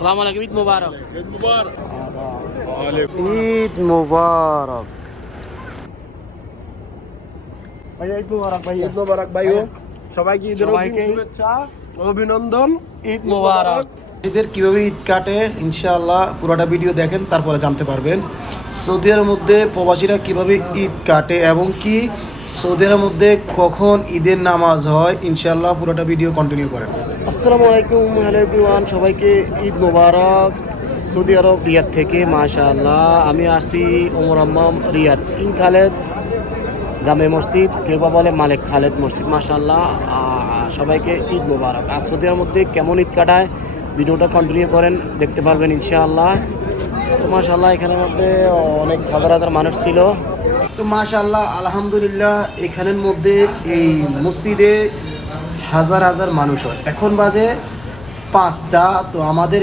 আসসালামু আলাইকুম, ঈদ মুবারক। ঈদ মুবারক। ঈদ মুবারক ভাইয়া, ঈদ মুবারক ভাইয়া। ঈদ মুবারক ভাইও, সবাইকে ঈদের সবাইকে শুভেচ্ছা, অভিনন্দন। ঈদ মুবারক। ঈদের কীভাবে ঈদ কাটে ইনশাআল্লাহ পুরোটা ভিডিও দেখেন, তারপরে জানতে পারবেন সৌদি আরবের মধ্যে প্রবাসীরা কীভাবে ঈদ কাটে এবং কি সৌদি আরবের মধ্যে কখন ঈদের নামাজ হয়। ইনশাআল্লাহ পুরোটা ভিডিও কন্টিনিউ করেন। আসসালামু আলাইকুম, হ্যালো এভরিওয়ান, সবাইকে ঈদ মুবারক। সৌদি আরব রিয়াদ থেকে মাশাআল্লাহ আমি আসছি ওমর আম্মাম রিয়াদ কিং খালেদ জামে মসজিদ, কেউ বা বলে মালিক খালেদ মসজিদ। মাশাআল্লাহ সবাইকে ঈদ মুবারক। আর সৌদি আরবের মধ্যে কেমন ঈদ কাটায় ভিডিওটা কন্টিনিউ করেন, দেখতে পারবেন ইনশাআল্লাহ। তো মাশাআল্লাহ এখানের মধ্যে অনেক হাজার হাজার মানুষ ছিল। তো মাশাআল্লাহ আলহামদুলিল্লাহ এখানের মধ্যে এই মসজিদে হাজার হাজার মানুষ হয়। এখন বাজে 5টা। তো আমাদের